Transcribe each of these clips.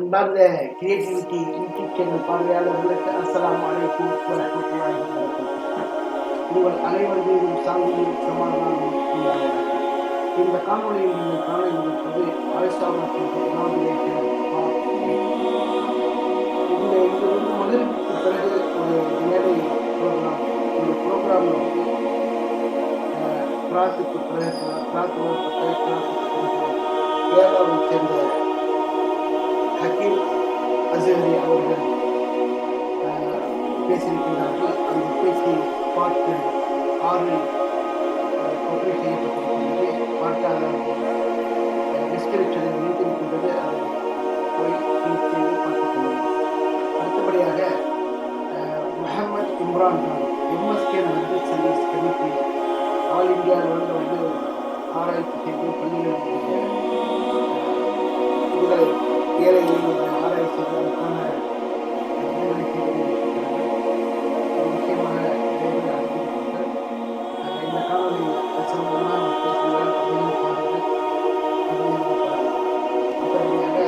அன்பார்ந்த creativity YouTube channel பார்வையாளர்களுக்கு அஸ்ஸலாமு அலைக்கும் வரஹ்மத்துல்லாஹி வபரகாத்துஹு. உங்கள் அனைவர் மீதும் சாந்தியும் சமாதானமும் உண்டாவதாக. இந்த காணொலியில் நீங்கள் காண இருப்பது ஆயிஷா மற்றும் இனாகுரேஷன் பார்ட் 8. இது வந்து மகிழ்வுக்கு பிறகு ஒரு மேடை ப்ரோக்ராம். இந்த ப்ரோக்ராமில் வந்து கிராத்துக்கு பிறகு கேரளாவை சேர்ந்த ஹக்கீம் அஸ்ஹரி அவர்கள் பேசியிருக்கிறார்கள். அந்த பேச்சு பாட்டு 6 பப்ளிஷ் செய்யப்பட்டிருக்கின்றது. பார்க்காத டிஸ்கிரிப்ஷனில் லிங்க் இருக்கின்றது. அதை போய் கிளிக் செய்து பார்த்துக் கொள்ளுங்கள். அடுத்தபடியாக முஹம்மது இம்ரான் கான் எம்எஸ்கே மஜ்லிஸ் சர்வீஸ் கமிட்டி ஆல் இந்தியாவில் வந்து ஆராய்ச்சி செய்து பள்ளிகளுடைய இதுகளை ஏழை எளிய ஆராய்ச்சி செய்வதற்கான இதுகளை செய்திருக்கிறார்கள். முக்கியமான இடைவெளி அறிவித்திருக்கிறார்கள். இந்த காணொலி சம்பந்தமாக பேசுகிறார் அப்படின்னு பாருங்கள். அடுத்தபடியாக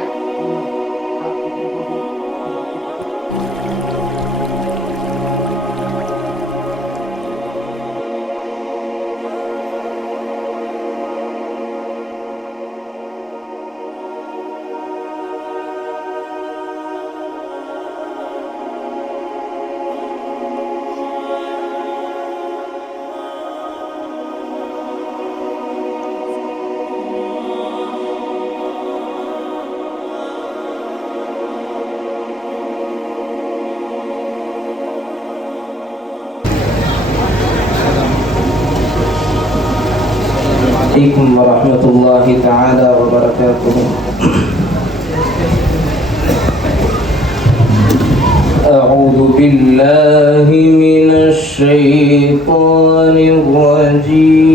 عليكم ورحمة الله تعالى وبركاته. أعوذ بالله من الشيطان الرجيم.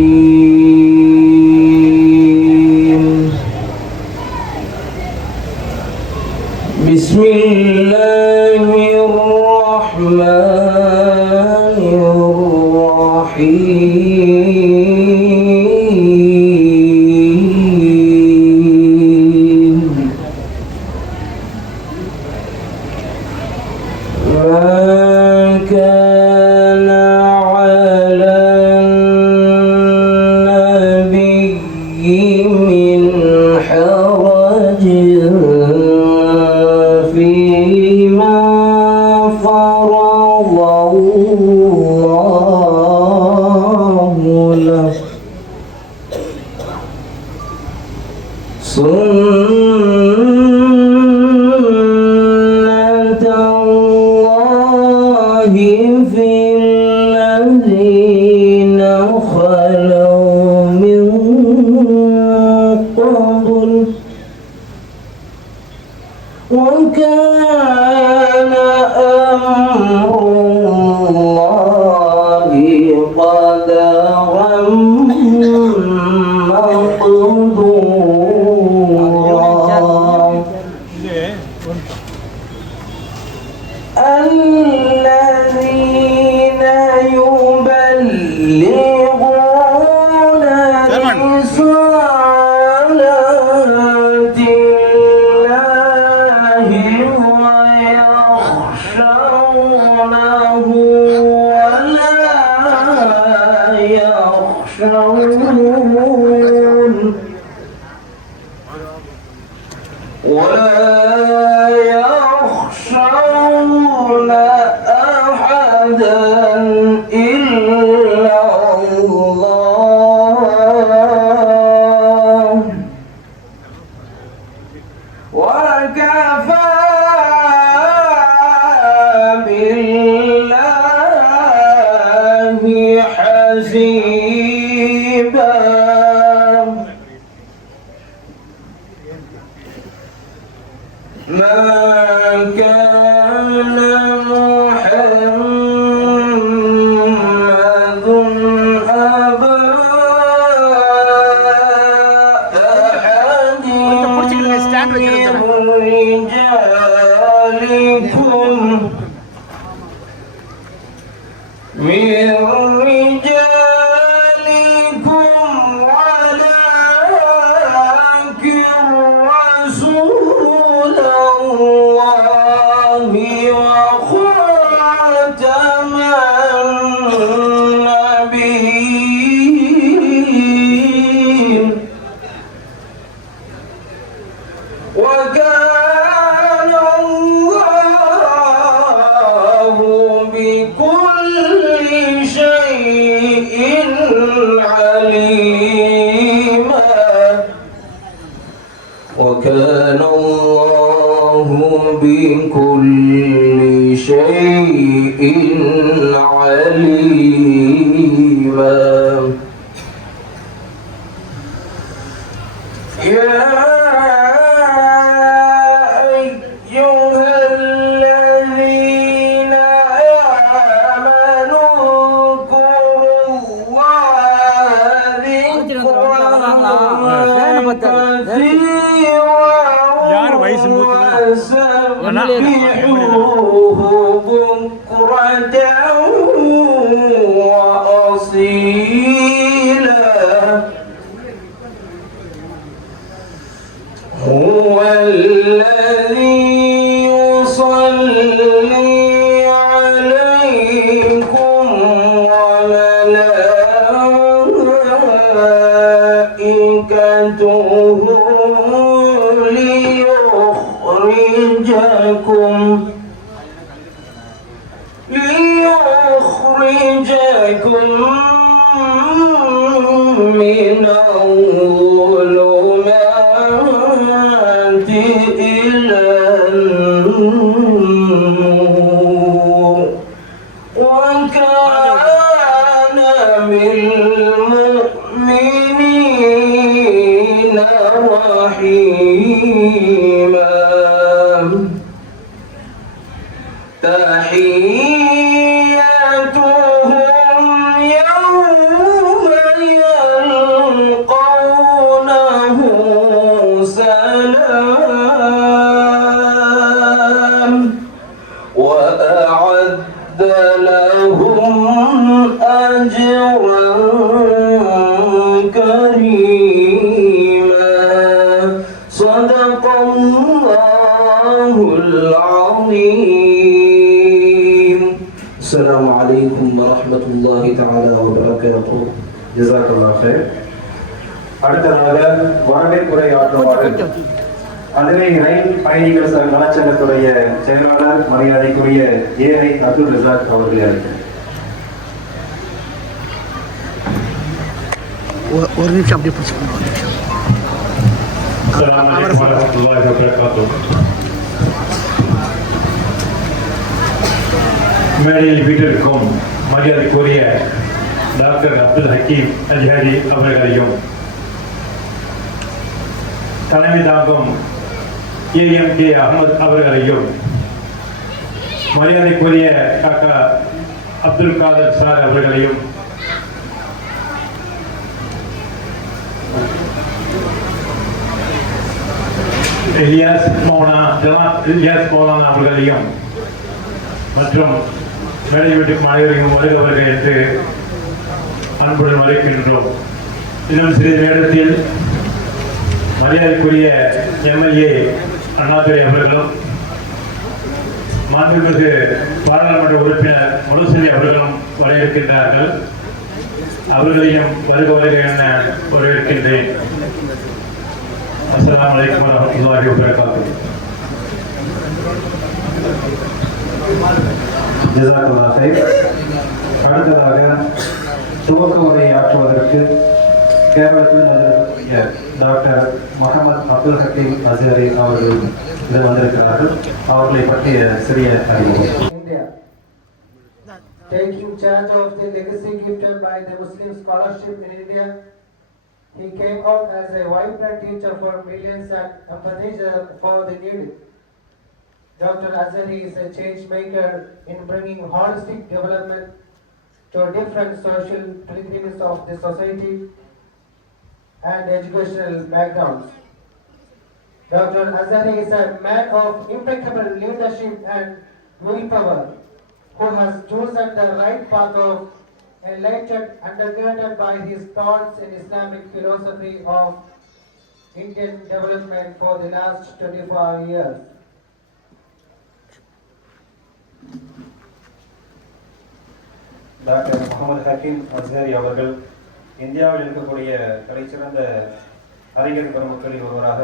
بسم الله الرحمن الرحيم. سنة الله في الذين خلوا من قبل وكان أمر الله قدرا الذين يبلغون رسالات الله ويخشونه ولا يخشون أحدا إلا الله وكفى بالله حسيبا. ما كان محمد أبا أحد من رجالكم ولكن رسول الله وكان الله بكل شيء عليما وكان الله بكل شيء عليما يا أيها الذين آمنوا اذكروا الله ذكرا كثيرا وسبحوه بكرة وأصيلا هو الذي يصلي عليكم وملائكته ليخرجكم من الظلمات إلى النور وكان بالمؤمنين رحيما تحياتهم يوم يلقونه سلام وأعد لهم أجرا كريما صدق الله العظيم السلام عليكم ورحمة الله تعالى وبركاته جزاك الله خير அடுத்ததாக வரவேற்புரை ஆற்றுவார்கள் அதுவே ரயில் பயணிகள் நலச்சங்கத்துடைய செயலாளர் மரியாதைக்குரிய ஏஐ அப்துல் ரசாக் அவர்களை அழைக்கிறேன். ஒரு நிமிஷம் அப்படியே பிடிச்சிக்கணும். السلام عليكم ورحمة الله وبركاته. மேடையில் வீட்டிற்கும் மரியாதைக்குரிய டாக்டர் அப்துல் ஹக்கீம் அஜ்ஹரி அவர்களையும் தலைமை தாங்கும் ஏஎம்கே அகமது அவர்களையும் மரியாதைக்குரிய காக்கா அப்துல் காதர் சார் அவர்களையும் இலியாஸ் மௌலானா அவர்களையும் மற்றும் மேடை வீட்டுக்கு அனைவரையும் வருகிறவர்கள் என்று அன்புடன் வரவேற்கின்றோம். இன்னும் சிறிது நேரத்தில் மரியாதைக்குரிய எம்எல்ஏ அண்ணாதுரை அவர்களும் மாண்புமிகு பாராளுமன்ற உறுப்பினர் முழுசெல்வி அவர்களும் வர இருக்கின்றார்கள். அவர்களையும் வருக என வரவேற்கின்றேன். அஸ்ஸலாமு அலைக்கும் வரஹ்மத்துல்லாஹி வபரகாத்துஹு. ஜஸாக்கல்லாஹ் ஹைர். அடுத்ததாக துவக்க உரையை ஆற்றுவதற்கு கேரளத்தில் டாக்டர் முகமது அப்துல் ஹக்கீம் அஸ்ஹரி அவர்கள் வந்திருக்கிறார்கள். அவர்களை பற்றிய சிறிய அறிமுகம். India, taking charge of the legacy gifted by the Muslim scholarship in India, he came out as a vibrant teacher for millions and empathizer for the needy. Dr. Azhari is a change maker in bringing holistic development to different social pilgrimages of the society and educational backgrounds. Dr. Azhari is a man of impeccable leadership and willpower who has chosen the right path of enlightened, undergirded by his thoughts in Islamic philosophy of Indian development for the last 25 years. Doctor Mohammed Hakeem Azhari அவர்கள் இந்தியாவில் இருக்கக்கூடிய தலைச்சிறந்த அறிஞர் பெருமக்களில் ஒருவராக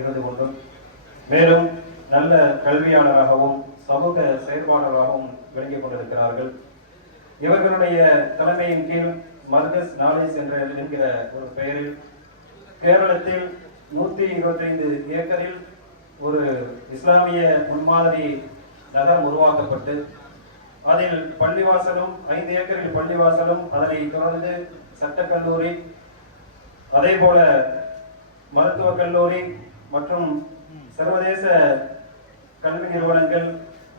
இருந்து கொண்டும் மேலும் நல்ல கல்வியாளராகவும் சமூக செயற்பாளராகவும் விளங்கிக் கொண்டிருக்கிறார்கள். இவர்களுடைய தலைமையின் கீழ் மர்கஸ் நாலேஜ் என்கிற ஒரு பெயரில் கேரளத்தில் 125 ஏக்கரில் ஒரு இஸ்லாமிய முன்மாதிரி நகரம் உருவாக்கப்பட்டு அதில் பள்ளிவாசலும் 5 ஏக்கரில் பள்ளிவாசலும், அதனை தொடர்ந்து சட்டக்கல்லூரி, அதே போல மருத்துவக் கல்லூரி மற்றும் சர்வதேச கல்வி நிறுவனங்கள்,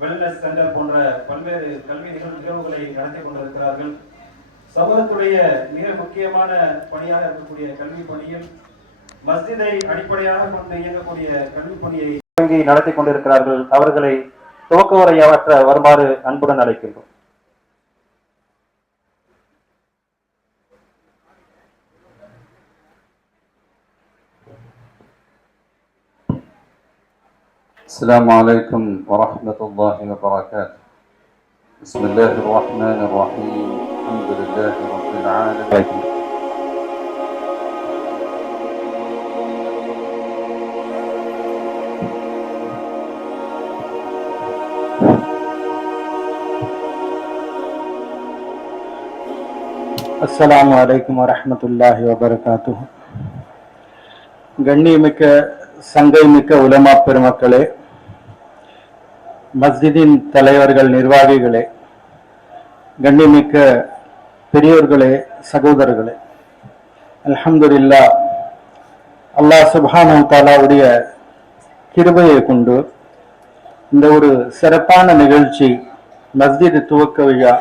வெல்னஸ் சென்டர் போன்ற பல்வேறு கல்வி நிகழ்வுகளை நடத்தி கொண்டிருக்கிறார்கள். சமூகத்துடைய மிக முக்கியமான பணியாக இருக்கக்கூடிய கல்வி பணியில் மஸ்ஜிதை அடிப்படையாக கொண்டு இயங்கக்கூடிய கல்வி பணியை நடத்தி கொண்டிருக்கிறார்கள். அவர்களை துவக்க உரையாற்ற வருமாறு அன்புடன் அழைக்கின்றோம். السلام عليكم ورحمة الله وبركاته. بسم الله الرحمن الرحيم. الحمد لله رب العالمين. அஸ்ஸலாமு அலைக்கும் வரஹ்மத்துல்லாஹி வபரகாத்துஹு. கண்ணியமிக்க சங்கை மிக்க உலமா பெருமக்களே, மஸ்ஜிதின் தலைவர்கள், நிர்வாகிகளே, கண்ணியமிக்க பெரியோர்களே, சகோதரர்களே, அல்ஹம்துலில்லாஹ், அல்லாஹ் சுப்ஹானஹு தஆலாவுடைய கிருபையை கொண்டு இந்த ஒரு சிறப்பான நிகழ்ச்சி, மஸ்ஜித் துவக்க விழா,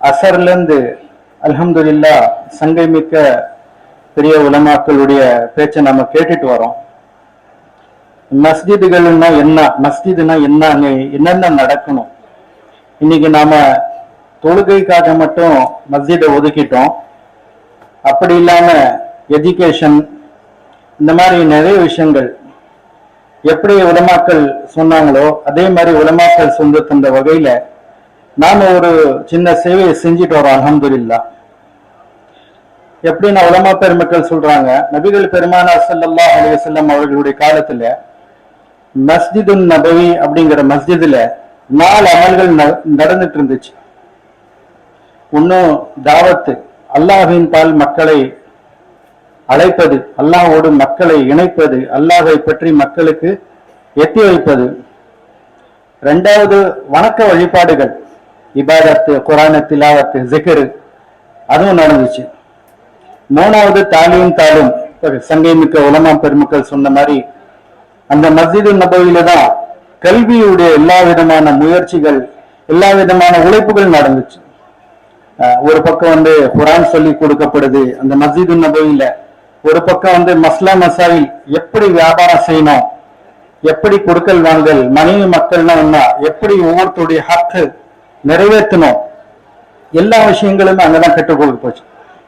அசர்லேருந்து அல்ஹம்துலில்லாஹ் சங்கை மிக்க பெரிய உலமாக்களுடைய பேச்சை நம்ம கேட்டுட்டு வரோம். மஸ்ஜிதுகள்னா என்ன, மஸ்ஜிதுனா என்னென்ன நடக்கணும். இன்னைக்கு நாம தொழுகைக்காக மட்டும் மஸ்ஜிதை ஒதுக்கிட்டோம். அப்படி இல்லாம எஜுகேஷன், இந்த மாதிரி நிறைய விஷயங்கள் எப்படி உலமாக்கள் சொன்னாங்களோ அதே மாதிரி உலமாக்கள் சொந்த தந்த வகையில நாம ஒரு சின்ன சேவையை செஞ்சுட்டு வரோம். அல்ஹம்துலில்லாஹ். எப்படின்னா உலமா பெருமக்கள் சொல்றாங்க, நபிகள் பெருமானார் ஸல்லல்லாஹு அலைஹி வஸல்லம் அவர்களுடைய காலத்துல மஸ்ஜிதுன் நபவி அப்படிங்கிற மஸ்ஜிதுல 4 அமல்கள் நடந்துட்டு இருந்துச்சு. ஒன்னும் தாவத்து, அல்லாஹ்வின் பால் மக்களை அழைப்பது, அல்லாஹ்வோடு மக்களை இணைப்பது, அல்லாஹ்வை பற்றி மக்களுக்கு எத்தி வைப்பது. 2வது வணக்க வழிபாடுகள், இபாதத்து, குர்ஆன் திலாவத்து, ஜிக்ர், அதுவும் நடந்துச்சு. 3வது தாலும் சங்கை மிக்க உலமா பெருமக்கள் சொன்ன மாதிரி அந்த மஸ்ஜிது நபவியில தான் கல்வியுடைய எல்லா விதமான முயற்சிகள், எல்லா விதமான உழைப்புகள் நடந்துச்சு. ஒரு பக்கம் குர்ஆன் சொல்லி கொடுக்கப்படுது அந்த மஸ்ஜிது நபவியில, ஒரு பக்கம் மஸ்லா மசாயில், எப்படி வியாபாரம் செய்யணும், எப்படி கொடுக்கல் வாங்கல், மனைவி மக்கள்னா என்ன, எப்படி ஒவ்வொருத்தருடைய ஹக்கு நிறைவேற்றணும், எல்லா விஷயங்களுமே அங்கதான் கற்றுக் கொடுக்க போச்சு.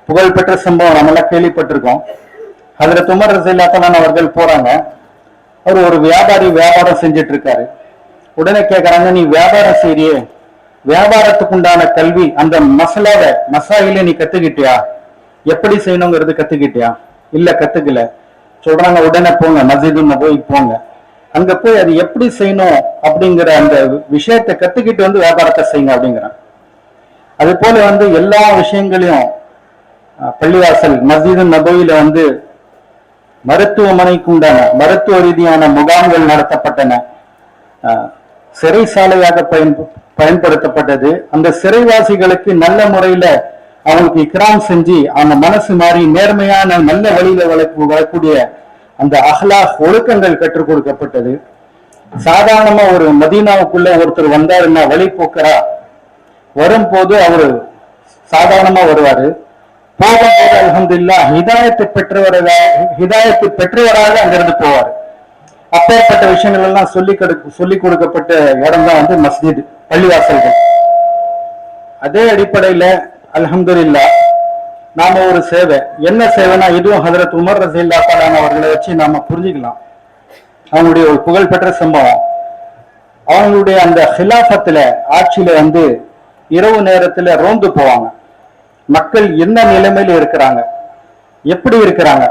புகழ்பெற்ற சம்பவம் நம்ம எல்லாம் கேள்விப்பட்டிருக்கோம். ஹஜ்ரத் உமர் ரலியல்லாஹு அன்ஹு அவர்கள் போறாங்க. அவர் ஒரு வியாபாரி வியாபாரம் செஞ்சுட்டு இருக்காரு. உடனே கேட்கறாங்க, நீ வியாபாரம் செய்றியே, வியாபாரத்துக்கு உண்டான கல்வி அந்த மசாயில நீ கத்துக்கிட்டியா, எப்படி செய்யணுங்கிறது கத்துக்கிட்டியா? இல்ல கத்துக்கல. சொல்றாங்க, உடனே போங்க மஸ்ஜிது நபவி போங்க, அங்க போய் அது எப்படி செய்யணும் அப்படிங்கிற அந்த விஷயத்தை கத்துக்கிட்டு வியாபாரத்தை செய்யுங்க அப்படிங்கிறாங்க. அது போல எல்லா விஷயங்களையும் பள்ளிவாசல் மஸ்ஜிது நபவியில மருத்துவமனைக்கு உண்டான மருத்துவ ரீதியான முகாம்கள் நடத்தப்பட்டன. சிறைசாலையாக பயன்படுத்தப்பட்டது. அந்த சிறைவாசிகளுக்கு நல்ல முறையில அவங்களுக்கு இக்ராம் செஞ்சு அந்த மனசு மாறி நேர்மையான நல்ல வழியில வரக்கூடிய அந்த அஹ்லாக் ஒழுக்கங்கள் கற்றுக் கொடுக்கப்பட்டது. சாதாரணமா ஒரு மதீனாவுக்குள்ள ஒருத்தர் வந்தாருன்னா வழிபோக்கரா வரும்போது அவரு சாதாரணமா வருவாரு, போகும்போது அல்ஹம்துலில்லாஹ் ஹிதாயத்தை பெற்றவராக அங்கிருந்து போவார். அப்பேற்பட்ட விஷயங்கள் எல்லாம் சொல்லி கொடுக்கப்பட்ட இடம் தான் மஸ்ஜித், பள்ளிவாசல்கள். அதே அடிப்படையில அல்ஹம்துலில்லாஹ் நாம ஒரு சேவை, என்ன சேவைனா இதுவும் ஹஜ்ரத் உமர் ரலியல்லாஹு அன்ஹு அவர்களை வச்சு நாம புரிஞ்சுக்கலாம். அவங்களுடைய ஒரு புகழ்பெற்ற சம்பவம், அவங்களுடைய அந்த ஹிலாஃபத்துல ஆட்சியில இரவு நேரத்துல ரோந்து போவாங்க. மக்கள் என்ன நிலைமையில இருக்கிறாங்க, எப்படி இருக்கிறாங்க,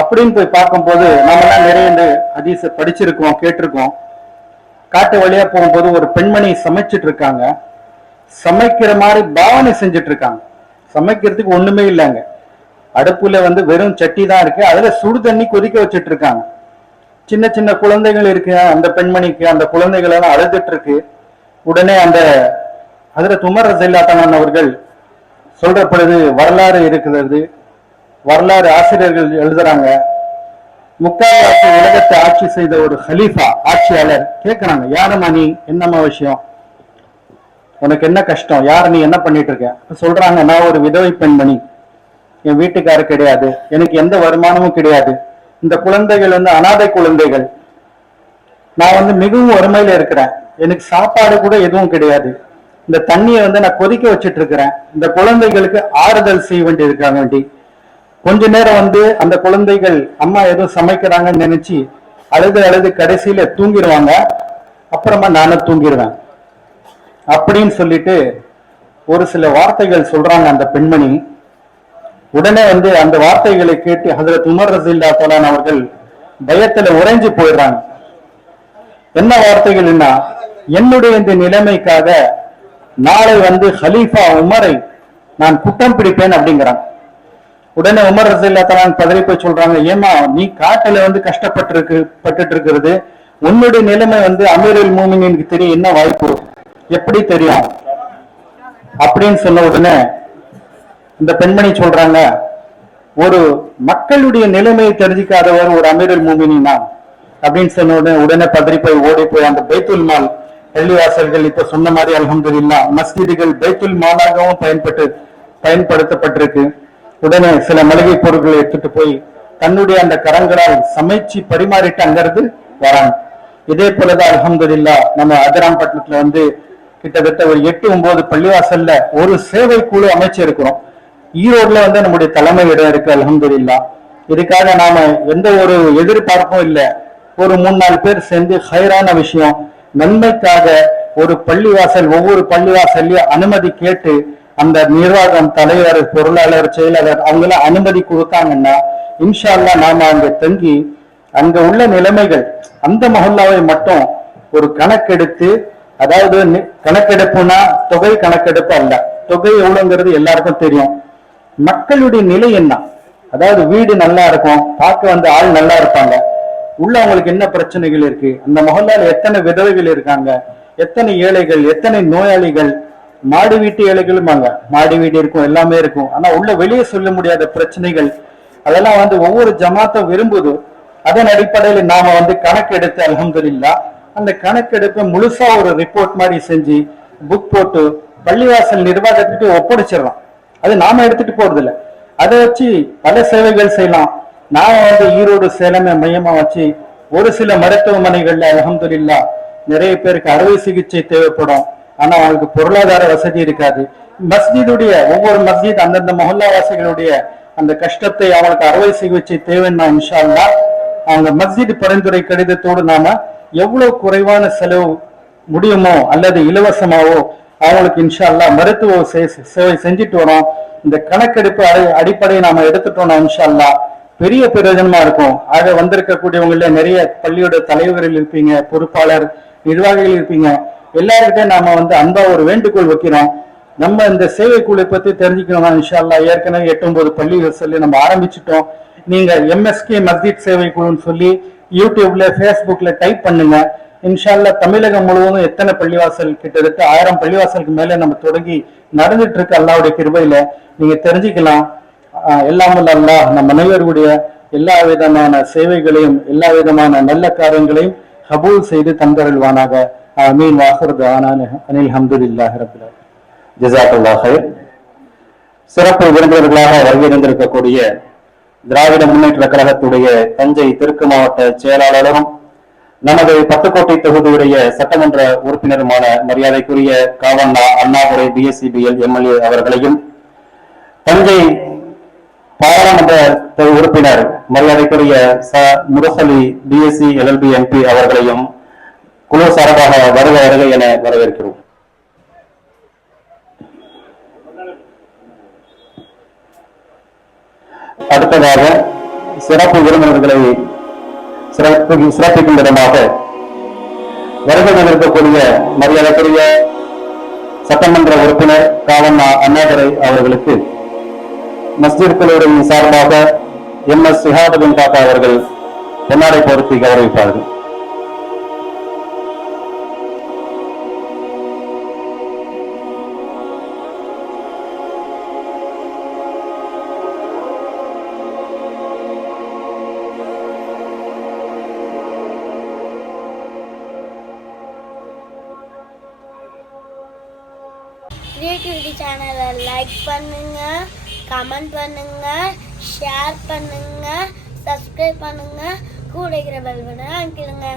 அப்படின்னு போய் பார்க்கும்போது நாமெல்லாம் நிறைய இந்த ஹதீஸை படிச்சிருக்கோம், கேட்டிருக்கோம். காட்டு வழியா போகும்போது ஒரு பெண்மணி சமைச்சிட்டு இருக்காங்க. சமைக்கிற மாதிரி பாவனை செஞ்சுட்டு இருக்காங்க. சமைக்கிறதுக்கு ஒண்ணுமே இல்லைங்க. அடுப்புல வெறும் சட்டி தான் இருக்கு. அதுல சுடு தண்ணி கொதிக்க வச்சுட்டு இருக்காங்க. சின்ன சின்ன குழந்தைகள் இருக்கு. அந்த பெண்மணிக்கு அந்த குழந்தைகள் எல்லாம் அழுதுட்டு இருக்கு. உடனே அந்த ஹஜ்ரத் உமர் ரலியல்லாஹு அன்ஹு அவர்கள் சொல்ற பொழுது வரலாறு இருக்கிறது. வரலாறு ஆசிரியர்கள் எழுதுறாங்க, முக்கால்வாசி உலகத்தை ஆட்சி செய்த ஒரு ஹலீஃபா, ஆட்சியாளர் கேட்கிறாங்க, யாருமா நீ, என்னம்மா விஷயம், உனக்கு என்ன கஷ்டம், யார் நீ, என்ன பண்ணிட்டு இருக்க? சொல்றாங்க, நான் ஒரு விதவை பெண்மணி, என் வீட்டுக்காரு கிடையாது, எனக்கு எந்த வருமானமும் கிடையாது, இந்த குழந்தைகள் அனாதை குழந்தைகள், நான் மிகவும் வறுமையில இருக்கிறேன், எனக்கு சாப்பாடு கூட எதுவும் கிடையாது, இந்த தண்ணியை நான் கொதிக்க வச்சிட்டு இருக்கிறேன், இந்த குழந்தைகளுக்கு ஆறுதல் செய்ய வேண்டியிருக்காங்க வேண்டி கொஞ்ச நேரம் அந்த குழந்தைகள் அம்மா எதுவும் சமைக்கிறாங்கன்னு நினைச்சு அழுது அழுது கடைசியில தூங்கிடுவாங்க, அப்புறமா நானும் தூங்கிடுவேன் அப்படின்னு சொல்லிட்டு ஒரு சில வார்த்தைகள் சொல்றாங்க அந்த பெண்மணி. உடனே அந்த வார்த்தைகளை கேட்டு ஹஜ்ரத் உமர் ரலியல்லாஹு அன்ஹு அவர்கள் பயத்துல உறைஞ்சு போயிடுறாங்க. என்ன வார்த்தைகள்னா, என்னுடைய இந்த நிலைமைக்காக நாளை ஹலீஃபா உமரை நான் குற்றம் பிடிப்பேன் அப்படிங்கிறாங்க. உடனே உமர் ரலியல்லாஹு அன்ஹு பதறி போய் சொல்றாங்க, ஏமா நீ காட்டுல பட்டுட்டு இருக்கிறது, உன்னுடைய நிலைமை அமீருல் மூமினீனுக்கு தெரியும், என்ன வாய்ப்பு, எப்படி தெரியும் அப்படின்னு சொன்ன உடனே இந்த பெண்மணி சொல்றாங்க, ஒரு மக்களுடைய நிலைமையை தெரிஞ்சுக்காதவர் ஒரு அமீருல் மூமினீனா அப்படின்னு சொன்ன உடனே பதறி போய் ஓடி போய் அந்த பைத்துல் மால், பள்ளிவாசல்கள் இப்ப சொன்ன மாதிரி அல்ஹம்துலில்லாஹ் மஸ்ஜிதுகள் பைத்துல் மாலாகவும் பயன்படுத்தப்பட்டிருக்கு. உடனே சில மளிகை பொருட்களை எடுத்துட்டு போய் தன்னுடைய அந்த கரங்களால் சமைச்சு பரிமாறிட்டு அங்கிருந்து வராங்க. இதே போலதான் அல்ஹம்துலில்லாஹ் நம்ம அதிராம்பட்டினத்துல கிட்டத்தட்ட ஒரு 8-9 பள்ளிவாசல்ல ஒரு சேவை குழு அமைச்சிருக்கிறோம். ஈரோடுல நம்முடைய தலைமை இடம் இருக்கு அல்ஹம்துலில்லாஹ். இதுக்காக நாம எந்த ஒரு எதிர்பார்ப்பும் இல்லை, ஒரு 3-4 பேர் சேர்ந்து ஹைரான விஷயம், நன்மைக்காக ஒரு பள்ளிவாசல், ஒவ்வொரு பள்ளிவாசல்லையும் அனுமதி கேட்டு அந்த நிர்வாகம், தலைவர், பொருளாளர், செயலாளர் அவங்களாம் அனுமதி கொடுத்தாங்கன்னா இன்ஷா அல்லாஹ் நாம அங்க தங்கி அங்க உள்ள நிலைமைகள், அந்த மஹல்லாவை மட்டும் ஒரு கணக்கெடுத்து, அதாவது கணக்கெடுப்புனா தொகை கணக்கெடுப்பு அல்ல, தொகை எவ்வளவுங்கிறது எல்லாருக்கும் தெரியும், மக்களுடைய நிலை என்ன, அதாவது வீடு நல்லா இருக்கும், பார்க்க ஆள் நல்லா இருப்பாங்க, உள்ள அவங்களுக்கு என்ன பிரச்சனைகள் இருக்கு, அந்த மஹல்லால எத்தனை விதவைகள் இருக்காங்க, எத்தனை ஏழைகள், எத்தனை நோயாளிகள், மாடி வீட்டு ஏழைகளும் மாடி வீடு இருக்கும், எல்லாமே இருக்கும், ஆனா உள்ள வெளியே சொல்ல முடியாத பிரச்சனைகள், அதெல்லாம் ஒவ்வொரு ஜமாத்தும் விரும்புது. அதன் அடிப்படையில் நாம கணக்கெடுத்து அல்ஹம்துலில்லாஹ் அந்த கணக்கெடுப்பை முழுசா ஒரு ரிப்போர்ட் மாதிரி செஞ்சு புக் போட்டு பள்ளிவாசல் நிர்வாகத்துக்கு ஒப்படைச்சிடறோம். அது நாம எடுத்துட்டு போறது இல்லை, அதை வச்சு பல சேவைகள் செய்யலாம். நான் ஈரோடு சேலமை மையமா வச்சு ஒரு சில மருத்துவமனைகள்ல அல்ஹம்துலில்லாஹ் நிறைய பேருக்கு அறுவை சிகிச்சை தேவைப்படும், ஆனா அவங்களுக்கு பொருளாதார வசதி இருக்காது. மஸ்ஜிதுடைய ஒவ்வொரு மஸ்ஜித் அந்தந்த மொஹல்லாவாசிகளுடைய அந்த கஷ்டத்தை, அவங்களுக்கு அறுவை சிகிச்சை தேவைன்னா இன்ஷா அல்லாஹ் அவங்க மஸ்ஜித் பரிந்துரை கடிதத்தோடு நாம எவ்வளவு குறைவான செலவு முடியுமோ அல்லது இலவசமாவோ அவங்களுக்கு இன்ஷா அல்லாஹ் மருத்துவ சேவை செஞ்சுட்டு வரோம். இந்த கணக்கெடுப்பு அடிப்படையை நாம எடுத்துட்டோம்னா இன்ஷா அல்லாஹ் பெரிய பிரயோஜனமா இருக்கும். ஆக வந்திருக்கக்கூடியவங்கள நிறைய பள்ளியோட தலைவர்கள் இருப்பீங்க, பொறுப்பாளர், நிர்வாகிகள் இருப்பீங்க, எல்லாருக்கிட்டே நாம அன்பா ஒரு வேண்டுகோள் வைக்கிறோம். நம்ம இந்த சேவை குழு பத்தி தெரிஞ்சுக்கணும்னா இன்ஷா அல்லாஹ் ஏற்கனவே 8-9 பள்ளிகள் சொல்லி நம்ம ஆரம்பிச்சுட்டோம். நீங்க எம்எஸ்கே மஸ்ஜித் சேவை குழுன்னு சொல்லி யூடியூப்ல, ஃபேஸ்புக்ல டைப் பண்ணுங்க. இன்ஷா அல்லாஹ் தமிழகம் முழுவதும் எத்தனை பள்ளிவாசல், கிட்டத்தட்ட 1000 பள்ளிவாசலுக்கு மேல நம்ம தொடங்கி நடந்துட்டு இருக்கு. அல்லாஹ்வுடைய கிருபையில நீங்க தெரிஞ்சுக்கலாம். எல்லாம் அல்லாஹ் நம் அனைவருடைய எல்லா விதமான சேவைகளையும் எல்லா விதமான நல்ல காரியங்களையும் கபூல் செய்து தந்தருள்வானாக. ஆமீன். வாஹிர் தஅவானா அனில் ஹம்துலில்லாஹி ரப்பில் ஆலமீன். ஜஸாக்கல்லாஹு கைர். சிறப்பு விருந்தினர்களாக வருகை தந்திருக்கக்கூடிய திராவிட முன்னேற்ற கழகத்துடைய தஞ்சை தெற்கு மாவட்ட செயலாளரும் நமது 10 கோட்டை தொகுதியுடைய சட்டமன்ற உறுப்பினருமான மரியாதைக்குரிய காவண்ணா அண்ணாதுரை பிஎஸ்சிபிஎல் எம்எல்ஏ அவர்களையும், தஞ்சை பாராளுமன்ற உறுப்பினர் மரியாதைக்குரிய முரசலி பிஎஸ்சி எல்எல்பி எம்பி அவர்களையும் குழு சார்பாக வருக வருக என வரவேற்கிறோம். அடுத்ததாக சிறப்பு விருந்தினர்களை சிறப்பிக்கும் விதமாக வருகை இருக்கக்கூடிய மரியாதைக்குரிய சட்டமன்ற உறுப்பினர் காவண்ணா அண்ணாதுரை அவர்களுக்கு மஸ்ஜித் குழுவின் சார்பாக MS சிஹாபுதீன் காக்கா அவர்கள் பொன்னாடை பொருத்தி கௌரவிப்பார்கள். கிரியேட்டிவிட்டி சேனலை லைக் பண்ணுங்க, கமெண்ட் பண்ணுங்க, ஷேர் பண்ணுங்க, சப்ஸ்கிரைப் பண்ணுங்க, கூட இருக்கிற பெல் பட்டனை அழுத்திடுங்க.